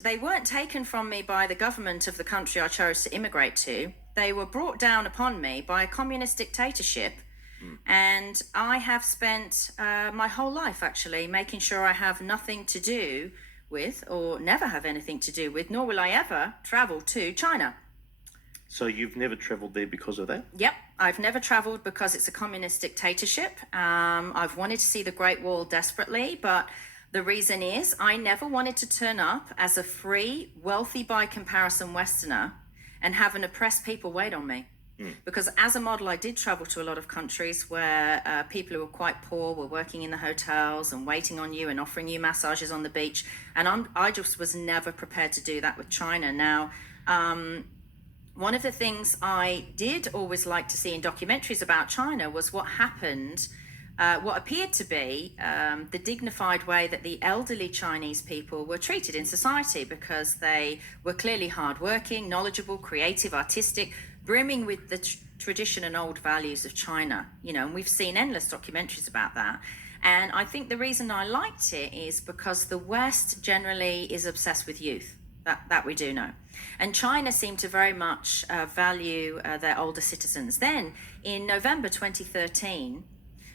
They weren't taken from me by the government of the country I chose to immigrate to. They were brought down upon me by a communist dictatorship. And I have spent my whole life actually making sure I have nothing to do with, or never have anything to do with, nor will I ever travel to China. So you've never travelled there because of that? Yep, I've never travelled because it's a communist dictatorship. I've wanted to see the Great Wall desperately, but the reason is I never wanted to turn up as a free, wealthy by comparison Westerner and have an oppressed people wait on me. Because as a model, I did travel to a lot of countries where people who were quite poor were working in the hotels and waiting on you and offering you massages on the beach. And I just was never prepared to do that with China. Now, one of the things I did always like to see in documentaries about China was what happened, what appeared to be the dignified way that the elderly Chinese people were treated in society, because they were clearly hardworking, knowledgeable, creative, artistic, brimming with the tradition and old values of China, and we've seen endless documentaries about that. And I think the reason I liked it is because the West generally is obsessed with youth. That we do know. And China seemed to very much value their older citizens. Then in November 2013,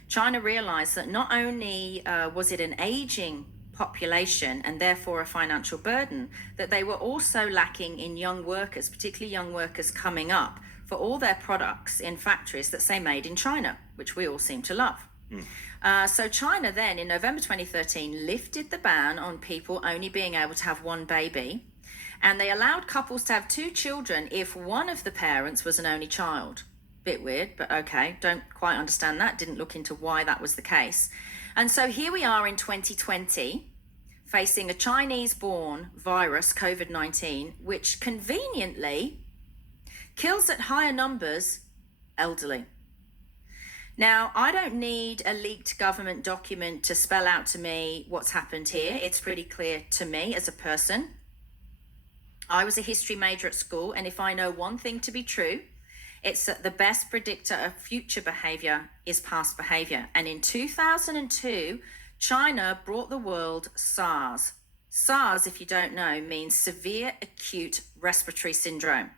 China realized that not only was it an aging population and therefore a financial burden, that they were also lacking in young workers, particularly young workers coming up for all their products in factories that say made in China, which we all seem to love. So China then in November 2013 lifted the ban on people only being able to have one baby, and they allowed couples to have 2 children if one of the parents was an only child. Bit weird, but okay, don't quite understand that, didn't look into why that was the case. And so here we are in 2020, facing a Chinese-born virus, COVID-19, which conveniently kills at higher numbers elderly. Now, I don't need a leaked government document to spell out to me what's happened here. It's pretty clear to me as a person. I was a history major at school, and if I know one thing to be true, it's that the best predictor of future behavior is past behavior. And in 2002, China brought the world SARS. SARS, if you don't know, means severe acute respiratory syndrome.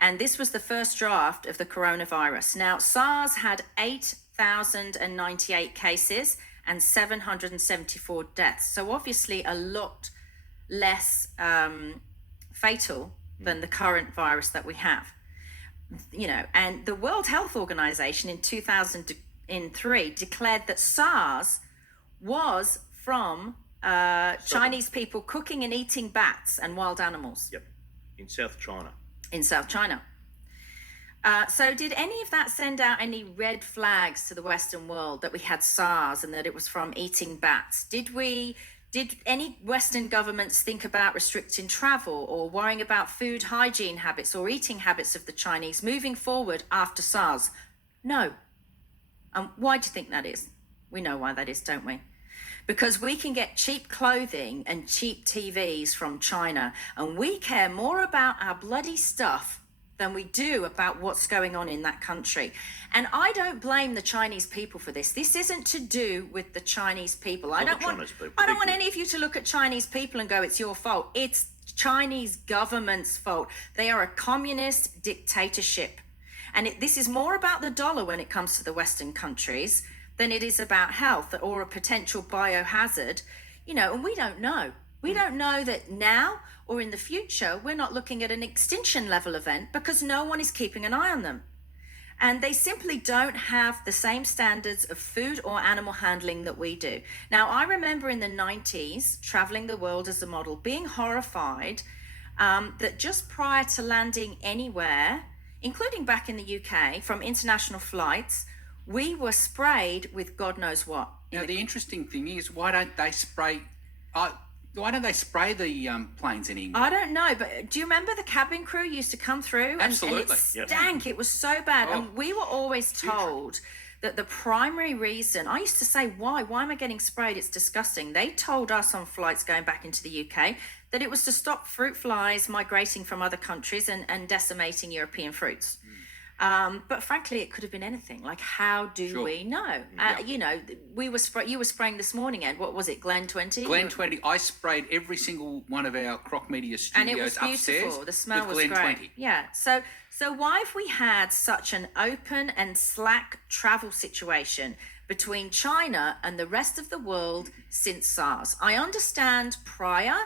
And this was the first draft of the coronavirus. Now, SARS had 8,098 cases and 774 deaths. So obviously a lot less fatal than the current virus that we have. And the World Health Organization in 2003 declared that SARS was from Chinese people cooking and eating bats and wild animals. Yep, in South China. In South China. So did any of that send out any red flags to the Western world that we had SARS and that it was from eating bats? Did any Western governments think about restricting travel or worrying about food hygiene habits or eating habits of the Chinese moving forward after SARS? No. Why do you think that is? We know why that is, don't we? Because we can get cheap clothing and cheap TVs from China, and we care more about our bloody stuff than we do about what's going on in that country. And I don't blame the Chinese people for this. This isn't to do with the Chinese people. I don't want any of you to look at Chinese people and go, it's your fault. It's Chinese government's fault. They are a communist dictatorship. And this is more about the dollar when it comes to the Western countries than it is about health or a potential biohazard, and we don't know. We don't know that now or in the future, we're not looking at an extinction level event because no one is keeping an eye on them. And they simply don't have the same standards of food or animal handling that we do. Now, I remember in the 90s, traveling the world as a model, being horrified that just prior to landing anywhere, including back in the UK, from international flights, we were sprayed with God knows what. Now, the interesting thing is, why don't they spray the planes anymore? I don't know, but do you remember the cabin crew used to come through? Absolutely. And it stank. It was so bad. And we were always told that the primary reason, I used to say, why am I getting sprayed? It's disgusting. They told us on flights going back into the UK that it was to stop fruit flies migrating from other countries and decimating European fruits. But frankly, it could have been anything. Like, how do Sure. we know? Yeah. You know, you were spraying this morning, Ed. What was it, Glen 20? Glen 20, I sprayed every single one of our Croc Media And it was studios beautiful. upstairs The smell with was Glen great. 20. Yeah. So why have we had such an open and slack travel situation between China and the rest of the world since SARS? I understand prior,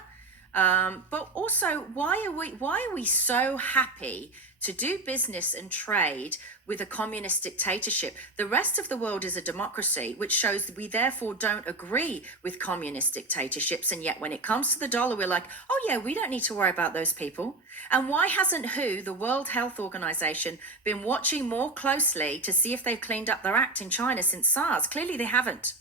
but also why are we so happy to do business and trade with a communist dictatorship? The rest of the world is a democracy, which shows that we therefore don't agree with communist dictatorships. And yet when it comes to the dollar, we're like, oh yeah, we don't need to worry about those people. And why hasn't WHO, the World Health Organization, been watching more closely to see if they've cleaned up their act in China since SARS? Clearly they haven't.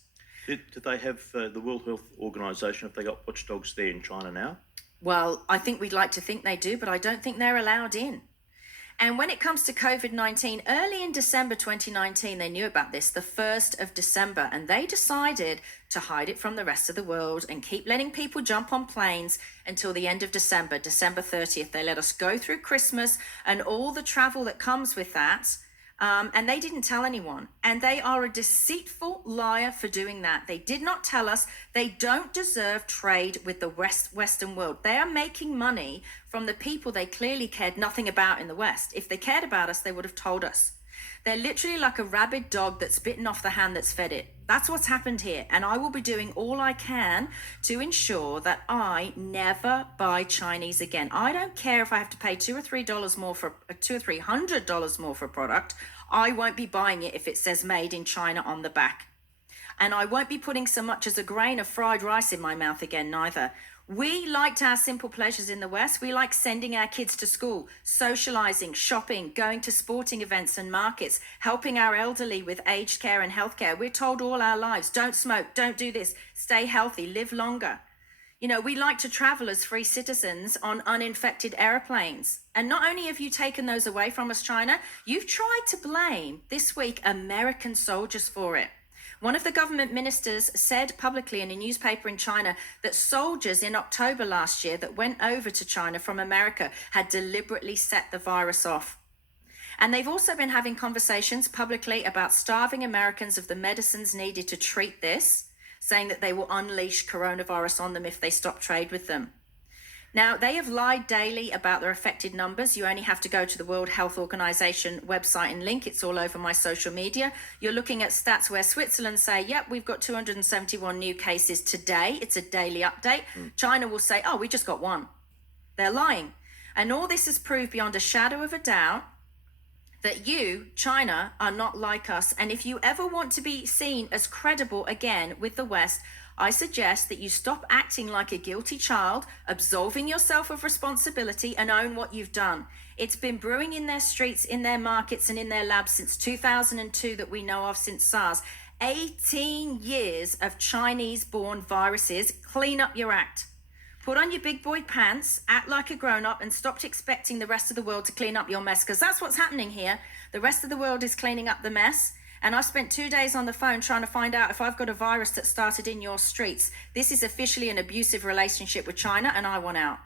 Did they have the World Health Organization, have they got watchdogs there in China now? Well, I think we'd like to think they do, but I don't think they're allowed in. And when it comes to COVID-19, early in December 2019, they knew about this, the 1st of December, and they decided to hide it from the rest of the world and keep letting people jump on planes until the end of December, December 30th. They let us go through Christmas and all the travel that comes with that. And they didn't tell anyone. And they are a deceitful liar for doing that. They did not tell us. They don't deserve trade with the Western world. They are making money from the people they clearly cared nothing about in the West. If they cared about us, they would have told us. They're literally like a rabid dog that's bitten off the hand that's fed it. That's what's happened here. And I will be doing all I can to ensure that I never buy Chinese again. I don't care if I have to pay $2 or $3 more for $200 or $300 more for a product. I won't be buying it if it says made in China on the back. And I won't be putting so much as a grain of fried rice in my mouth again, neither. We liked our simple pleasures in the West. We like sending our kids to school, socializing, shopping, going to sporting events and markets, helping our elderly with aged care and healthcare. We're told all our lives, don't smoke, don't do this, stay healthy, live longer. You know, we like to travel as free citizens on uninfected airplanes. And not only have you taken those away from us, China, you've tried to blame this week American soldiers for it. One of the government ministers said publicly in a newspaper in China that soldiers in October last year that went over to China from America had deliberately set the virus off. And they've also been having conversations publicly about starving Americans of the medicines needed to treat this, saying that they will unleash coronavirus on them if they stop trade with them. Now, they have lied daily about their affected numbers. You only have to go to the World Health Organization website and link. It's all over my social media. You're looking at stats where Switzerland say, yep, we've got 271 new cases today. It's a daily update. China will say, oh, we just got one. They're lying. And all this has proved beyond a shadow of a doubt that you, China, are not like us. And if you ever want to be seen as credible again with the West, I suggest that you stop acting like a guilty child, absolving yourself of responsibility, and own what you've done. It's been brewing in their streets, in their markets, and in their labs since 2002 that we know of, since SARS. 18 years of Chinese-born viruses. Clean up your act. Put on your big boy pants, act like a grown-up, and stop expecting the rest of the world to clean up your mess, because that's what's happening here. The rest of the world is cleaning up the mess. And I've spent 2 days on the phone trying to find out if I've got a virus that started in your streets. This is officially an abusive relationship with China, and I want out.